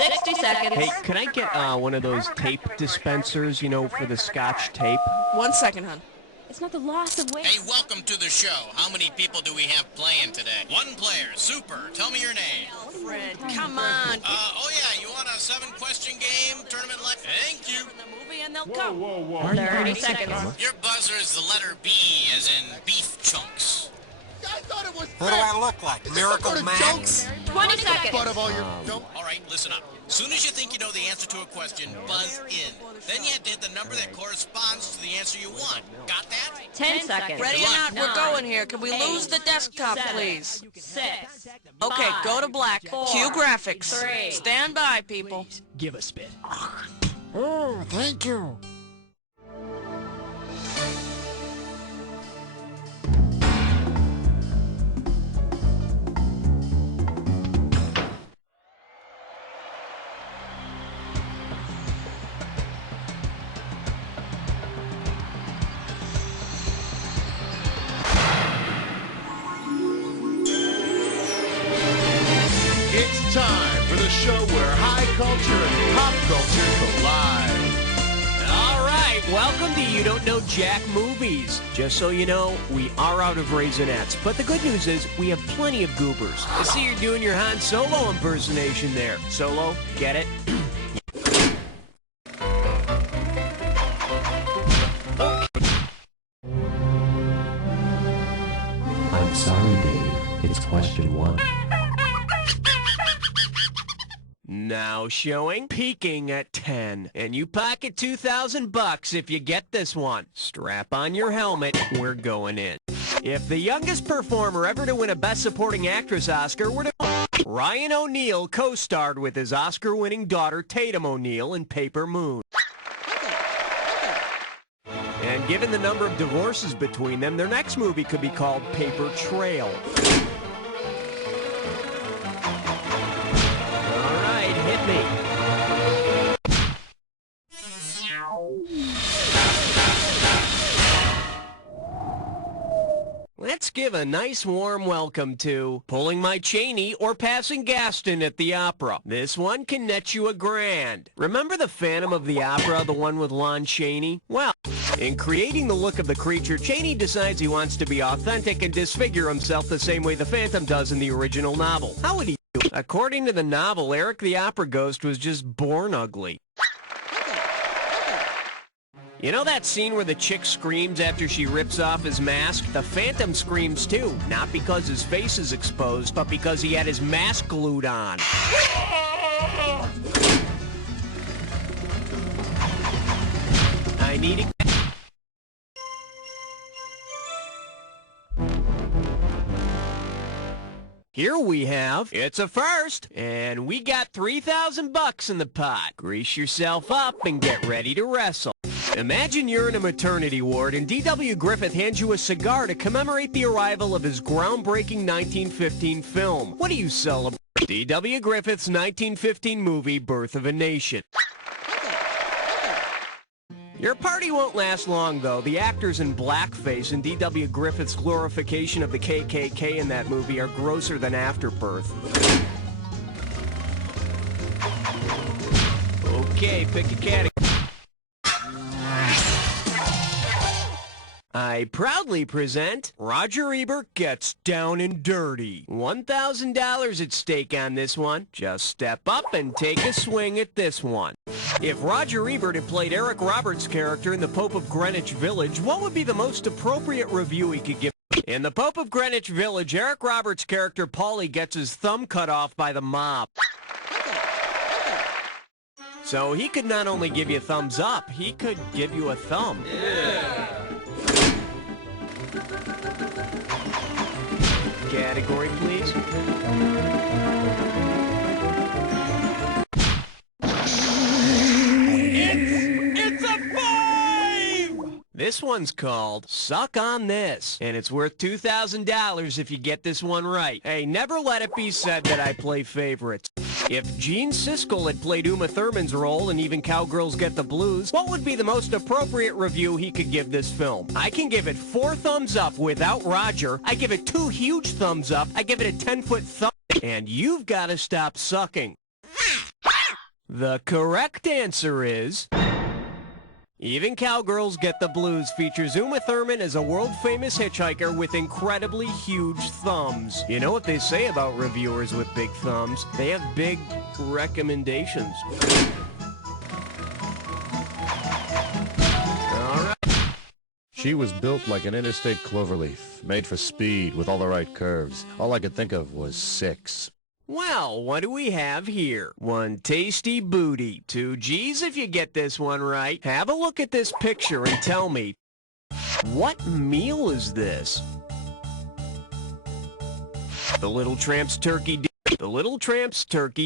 60 seconds. Hey, could I get one of those tape dispensers, you know, for the scotch tape? 1 second, hon. It's not the loss of weight. Hey, welcome to the show. How many people do we have playing today? One player. Super. Tell me your name. Fred, come on. Oh yeah, you want a 7-question game? Tournament like? Thank you. The movie and they'll come. Whoa. 30 seconds. Your buzzer is the letter B, as in beef chunks. I thought it was Who do I look like? Miracle Max? 20 seconds. Butt of all your All right, listen up. Soon as you think you know the answer to a question, buzz in. Then you have to hit the number that corresponds to the answer you want. Got that? 10 seconds. Ready or not, we're going here. Can we lose the desktop, please? 6. Okay, go to black. Cue graphics. 3. Stand by, people. Give a spit. Oh, thank you. It's time for the show where high culture and pop culture collide. All right, welcome to You Don't Know Jack Movies. Just so you know, we are out of Raisinets, but the good news is we have plenty of goobers. I see you're doing your Han Solo impersonation there. Solo, get it? I'm sorry, Dave. It's question 1. Now showing, peaking at 10. And you pocket $2,000 if you get this one. Strap on your helmet, we're going in. If the youngest performer ever to win a Best Supporting Actress Oscar were to... Ryan O'Neal co-starred with his Oscar-winning daughter Tatum O'Neal in Paper Moon. And given the number of divorces between them, their next movie could be called Paper Trail. Hit me. Let's give a nice warm welcome to Pulling My Cheney or Passing Gaston at the Opera. This one can net you $1,000. Remember the Phantom of the Opera, the one with Lon Chaney? Well, in creating the look of the creature, Chaney decides he wants to be authentic and disfigure himself the same way the Phantom does in the original novel. How would he do? According to the novel, Eric the Opera Ghost was just born ugly. You know that scene where the chick screams after she rips off his mask? The Phantom screams too, not because his face is exposed, but because he had his mask glued on. I need a... Here we have, it's a first, and we got $3,000 in the pot. Grease yourself up and get ready to wrestle. Imagine you're in a maternity ward and D.W. Griffith hands you a cigar to commemorate the arrival of his groundbreaking 1915 film. What do you celebrate? D.W. Griffith's 1915 movie, Birth of a Nation. Your party won't last long, though. The actors in blackface and D.W. Griffith's glorification of the KKK in that movie are grosser than Afterbirth. Okay, pick a category. I proudly present Roger Ebert Gets Down and Dirty. $1,000 at stake on this one. Just step up and take a swing at this one. If Roger Ebert had played Eric Roberts' character in The Pope of Greenwich Village, what would be the most appropriate review he could give? In The Pope of Greenwich Village, Eric Roberts' character Paulie gets his thumb cut off by the mob. So he could not only give you a thumbs up, he could give you a thumb. Yeah. Category, please. It's a 5! This one's called Suck on This, and it's worth $2,000 if you get this one right. Hey, never let it be said that I play favorites. If Gene Siskel had played Uma Thurman's role in Even Cowgirls Get the Blues, what would be the most appropriate review he could give this film? I can give it 4 thumbs up without Roger. I give it 2 huge thumbs up. I give it a 10-foot thumb. And you've got to stop sucking. The correct answer is... Even Cowgirls Get the Blues features Uma Thurman as a world-famous hitchhiker with incredibly huge thumbs. You know what they say about reviewers with big thumbs? They have big recommendations. All right. She was built like an interstate cloverleaf, made for speed with all the right curves. All I could think of was 6. Well, what do we have here? 1 tasty booty. 2 G's if you get this one right. Have a look at this picture and tell me, what meal is this? The Little Tramp's Turkey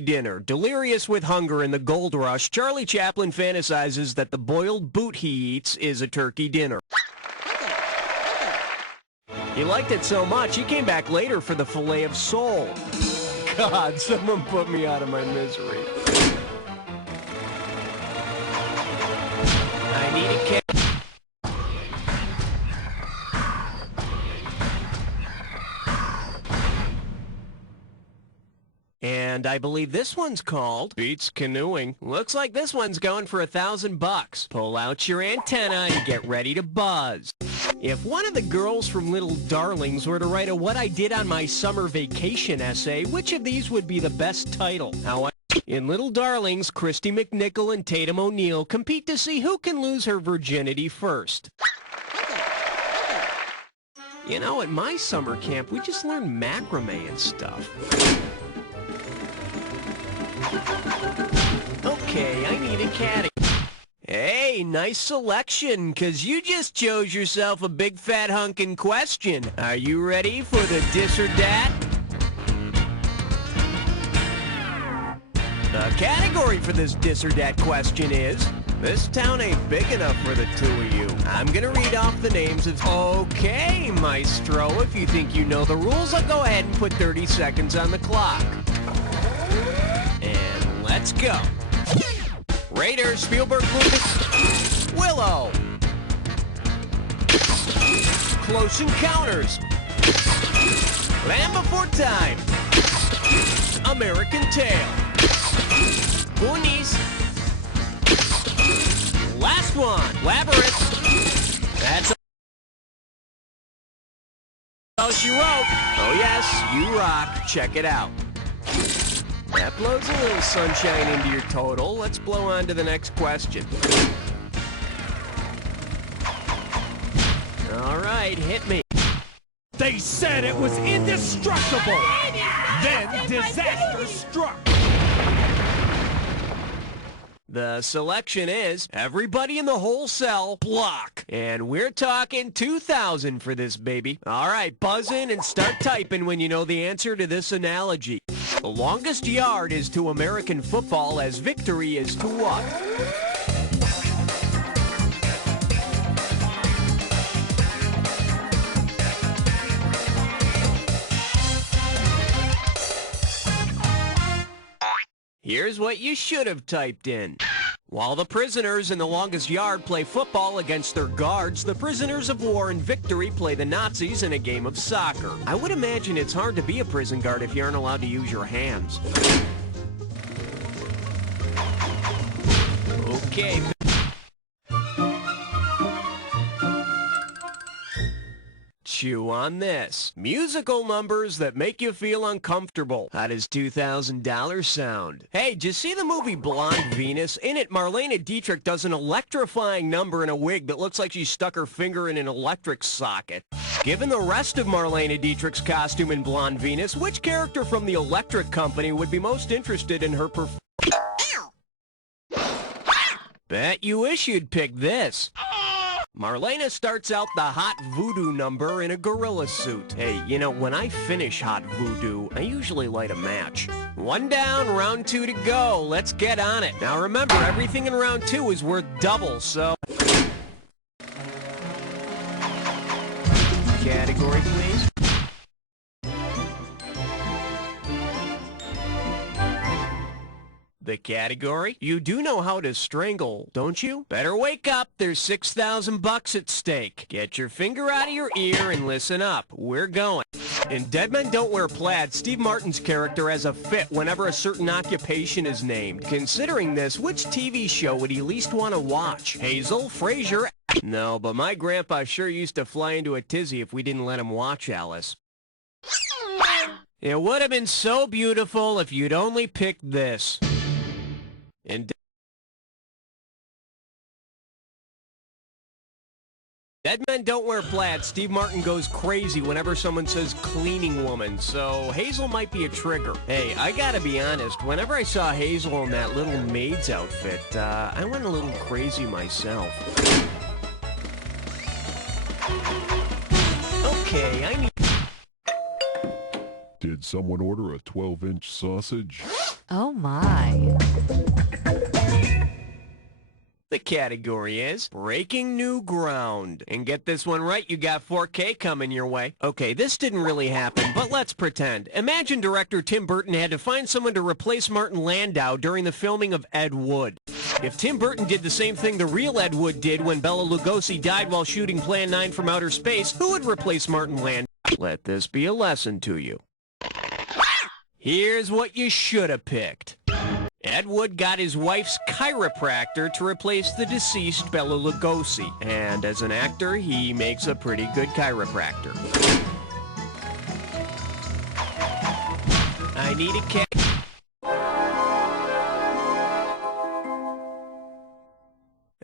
Dinner. Delirious with hunger in the gold rush, Charlie Chaplin fantasizes that the boiled boot he eats is a turkey dinner. He liked it so much, he came back later for the fillet of sole. God, someone put me out of my misery. I need a cat. And I believe this one's called Beats Canoeing. Looks like this one's going for $1,000. Pull out your antenna and get ready to buzz. If one of the girls from Little Darlings were to write a What I Did on My Summer Vacation essay, which of these would be the best title? In Little Darlings, Christy McNichol and Tatum O'Neal compete to see who can lose her virginity first. You know, at my summer camp, we just learned macrame and stuff. Okay, I need a caddy. Hey, nice selection, 'cause you just chose yourself a big fat hunkin' question. Are you ready for the dis or dat? The category for this dis or dat question is, this town ain't big enough for the two of you. I'm gonna read off the names of... Okay, maestro, if you think you know the rules, I'll go ahead and put 30 seconds on the clock. And let's go. Raiders, Spielberg, Lucas, Willow. Close Encounters. Land Before Time. American Tail. Goonies. Last one, Labyrinth. That's all she wrote. Oh yes, you rock. Check it out. That blows a little sunshine into your total. Let's blow on to the next question. All right, hit me. They said it was indestructible. Then disaster struck. The selection is everybody in the whole cell block. And we're talking 2,000 for this baby. All right, buzz in and start typing when you know the answer to this analogy. The longest yard is to American football as victory is to what? Here's what you should have typed in. While the prisoners in the longest yard play football against their guards, the prisoners of war in victory play the Nazis in a game of soccer. I would imagine it's hard to be a prison guard if you aren't allowed to use your hands. Okay. Chew on this. Musical numbers that make you feel uncomfortable. How does $2,000 sound? Hey, did you see the movie Blonde Venus? In it, Marlene Dietrich does an electrifying number in a wig that looks like she stuck her finger in an electric socket. Given the rest of Marlene Dietrich's costume in Blonde Venus, which character from the Electric Company would be most interested in her performance? Bet you wish you'd pick this. Marlena starts out the hot voodoo number in a gorilla suit. Hey, you know, when I finish hot voodoo, I usually light a match. One down, round 2 to go. Let's get on it. Now remember, everything in round 2 is worth double, so... Category, please. The category? You do know how to strangle, don't you? Better wake up, there's $6,000 at stake. Get your finger out of your ear and listen up. We're going. In Dead Men Don't Wear Plaid, Steve Martin's character has a fit whenever a certain occupation is named. Considering this, which TV show would he least want to watch? Hazel, Frasier? No, but my grandpa sure used to fly into a tizzy if we didn't let him watch Alice. It would have been so beautiful if you'd only picked this. In Dead Men Don't Wear Plaid, Steve Martin goes crazy whenever someone says cleaning woman, so Hazel might be a trigger. Hey, I gotta be honest, whenever I saw Hazel in that little maid's outfit, I went a little crazy myself. Okay, I need... Did someone order a 12-inch sausage? Oh my. The category is Breaking New Ground. And get this one right, you got 4K coming your way. Okay, this didn't really happen, but let's pretend. Imagine director Tim Burton had to find someone to replace Martin Landau during the filming of Ed Wood. If Tim Burton did the same thing the real Ed Wood did when Bela Lugosi died while shooting Plan 9 from Outer Space, who would replace Martin Landau? Let this be a lesson to you. Here's what you should have picked. Ed Wood got his wife's chiropractor to replace the deceased Bela Lugosi. And as an actor, he makes a pretty good chiropractor. I need a cat.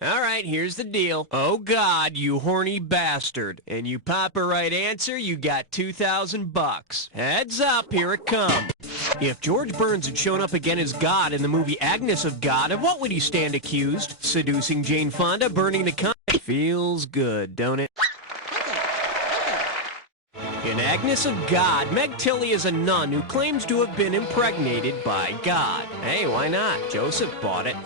All right, here's the deal. Oh, God, you horny bastard. And you pop a right answer, you got $2,000. Heads up, here it comes. If George Burns had shown up again as God in the movie Agnes of God, of what would he stand accused? Seducing Jane Fonda, burning the con... Feels good, don't it? In Agnes of God, Meg Tilly is a nun who claims to have been impregnated by God. Hey, why not? Joseph bought it.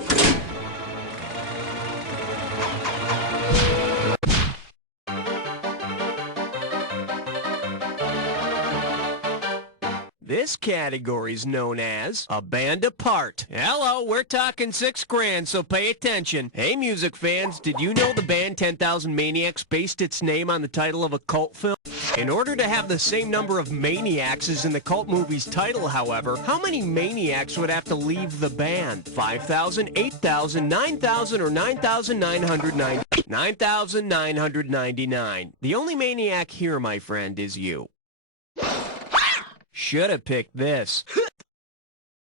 This category's known as A Band Apart. Hello, we're talking $6 grand, so pay attention. Hey, music fans, did you know the band 10,000 Maniacs based its name on the title of a cult film? In order to have the same number of maniacs as in the cult movie's title, however, how many maniacs would have to leave the band? 5,000, 8,000, 9,000, or 9,990? 9,999. The only maniac here, my friend, is you. Should have picked this.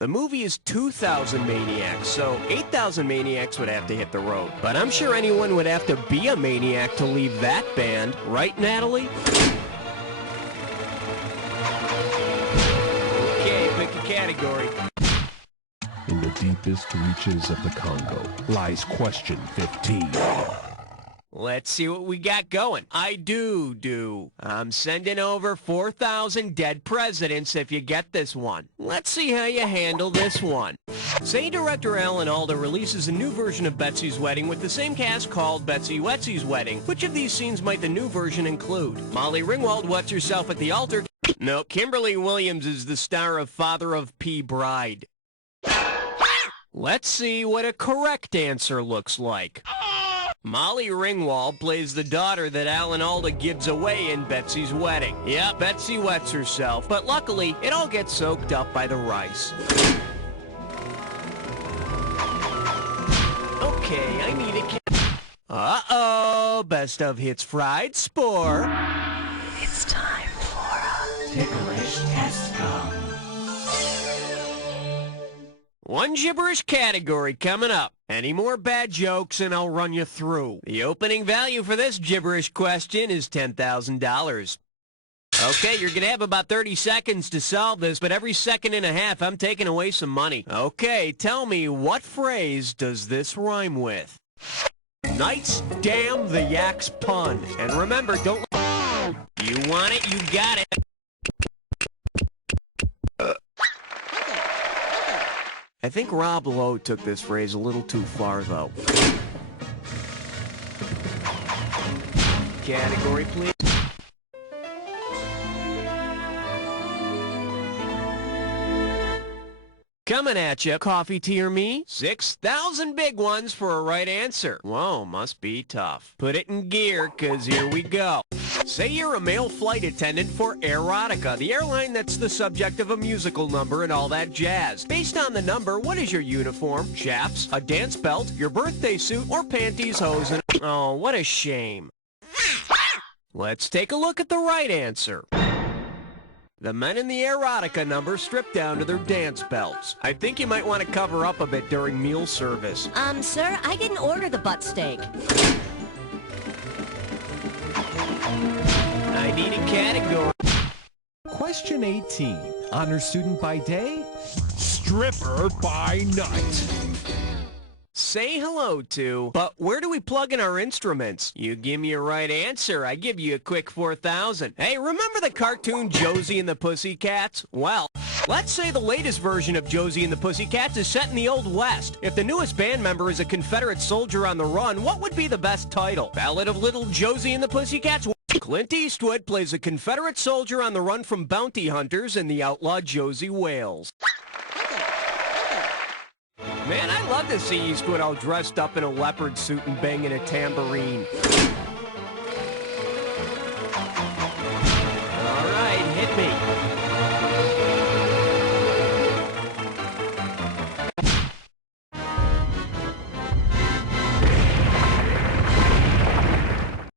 The movie is 2,000 Maniacs, so 8,000 Maniacs would have to hit the road. But I'm sure anyone would have to be a maniac to leave that band. Right, Natalie? Okay, pick a category. In the deepest reaches of the Congo lies question 15. Let's see what we got going. I'm sending over 4,000 dead presidents if you get this one. Let's see how you handle this one. Say director Alan Alda releases a new version of Betsy's Wedding with the same cast called Betsy Wetsy's Wedding. Which of these scenes might the new version include? Molly Ringwald wets herself at the altar. No, Kimberly Williams is the star of Father of P. Bride. Let's see what a correct answer looks like. Molly Ringwald plays the daughter that Alan Alda gives away in Betsy's Wedding. Yep, Betsy wets herself, but luckily, it all gets soaked up by the rice. Okay, I need a Uh-oh, best of hits fried spore. It's time for a Ticklish test come. One gibberish category coming up. Any more bad jokes and I'll run you through. The opening value for this gibberish question is $10,000. Okay, you're gonna have about 30 seconds to solve this, but every second and a half I'm taking away some money. Okay, tell me, what phrase does this rhyme with? Knights damn the yak's pun. And remember, don't... You want it, you got it. I think Rob Lowe took this phrase a little too far, though. Category, please. Coming at you, coffee, tea, or me? 6,000 big ones for a right answer. Whoa, must be tough. Put it in gear, 'cause here we go. Say you're a male flight attendant for Aerotica, the airline that's the subject of a musical number and all that jazz. Based on the number, what is your uniform? Chaps, a dance belt, your birthday suit, or panties, hose, and... Oh, what a shame. Let's take a look at the right answer. The men in the Aerotica number stripped down to their dance belts. I think you might want to cover up a bit during meal service. Sir, I didn't order the butt steak. I need a category. Question 18. Honor student by day, stripper by night. Say hello to, but where do we plug in our instruments? You give me a right answer, I give you a quick 4,000. Hey, remember the cartoon Josie and the Pussycats? Well, let's say the latest version of Josie and the Pussycats is set in the Old West. If the newest band member is a Confederate soldier on the run, what would be the best title? Ballad of Little Josie and the Pussycats? Clint Eastwood plays a Confederate soldier on the run from bounty hunters in the outlaw Josie Wales. Man, I love to see Eastwood all dressed up in a leopard suit and banging a tambourine. All right, hit me.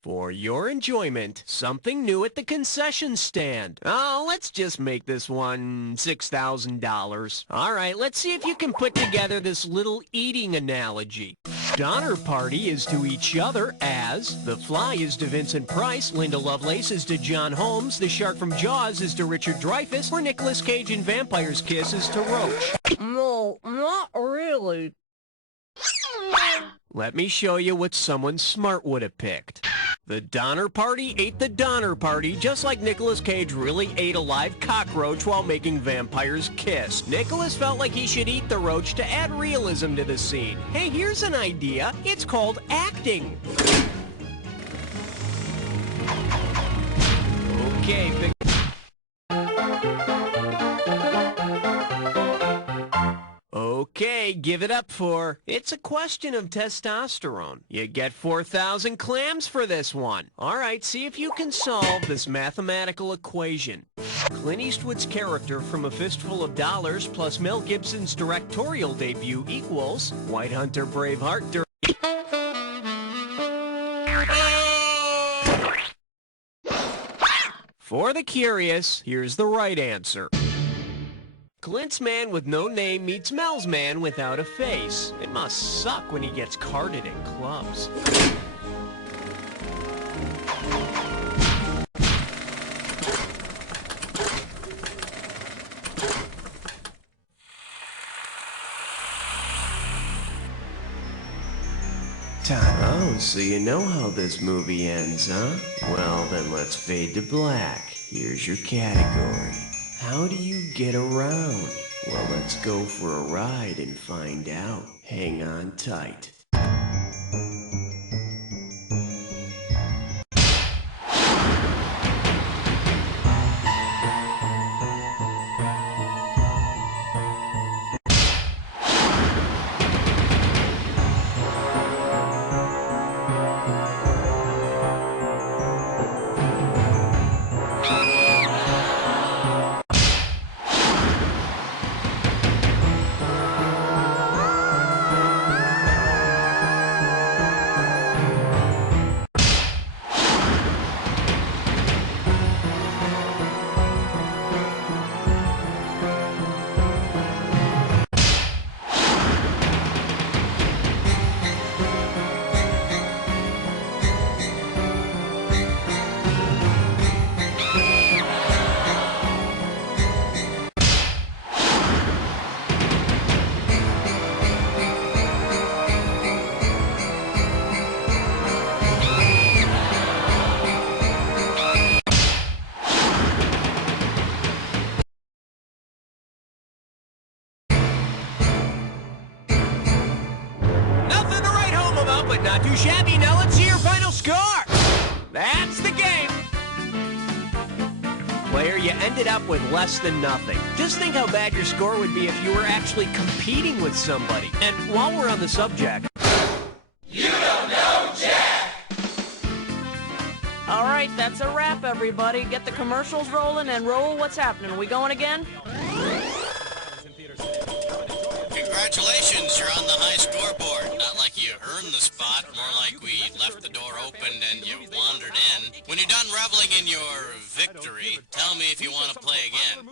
For your enjoyment, something new at the concession stand. Oh, let's just make this one $6,000. All right, let's see if you can put together this little eating analogy. Donner Party is to each other as The Fly is to Vincent Price, Linda Lovelace is to John Holmes, the shark from Jaws is to Richard Dreyfuss, or Nicolas Cage in Vampire's Kiss is to Roach. No, not really. Let me show you what someone smart would have picked. The Donner Party ate the Donner Party, just like Nicolas Cage really ate a live cockroach while making Vampire's Kiss. Nicolas felt like he should eat the roach to add realism to the scene. Hey, here's an idea. It's called acting. Okay, big... Okay, give it up for It's a Question of Testosterone. You get 4,000 clams for this one. All right, see if you can solve this mathematical equation. Clint Eastwood's character from A Fistful of Dollars plus Mel Gibson's directorial debut equals White Hunter Braveheart. For the curious, here's the right answer. Clint's man with no name meets Mel's man without a face. It must suck when he gets carded in clubs. Oh, so you know how this movie ends, huh? Well, then let's fade to black. Here's your category. How do you get around? Well, let's go for a ride and find out. Hang on tight. But not too shabby. Now let's see your final score. That's the game. player, you ended up with less than nothing. Just think how bad your score would be if you were actually competing with somebody. And while we're on the subject... You don't know Jack! All right, that's a wrap, everybody. Get the commercials rolling and roll what's happening. Are we going again? Congratulations, you're on the high scoreboard. Not like you earned the spot, more like we left the door open and you wandered in. When you're done reveling in your victory, tell me if you want to play again.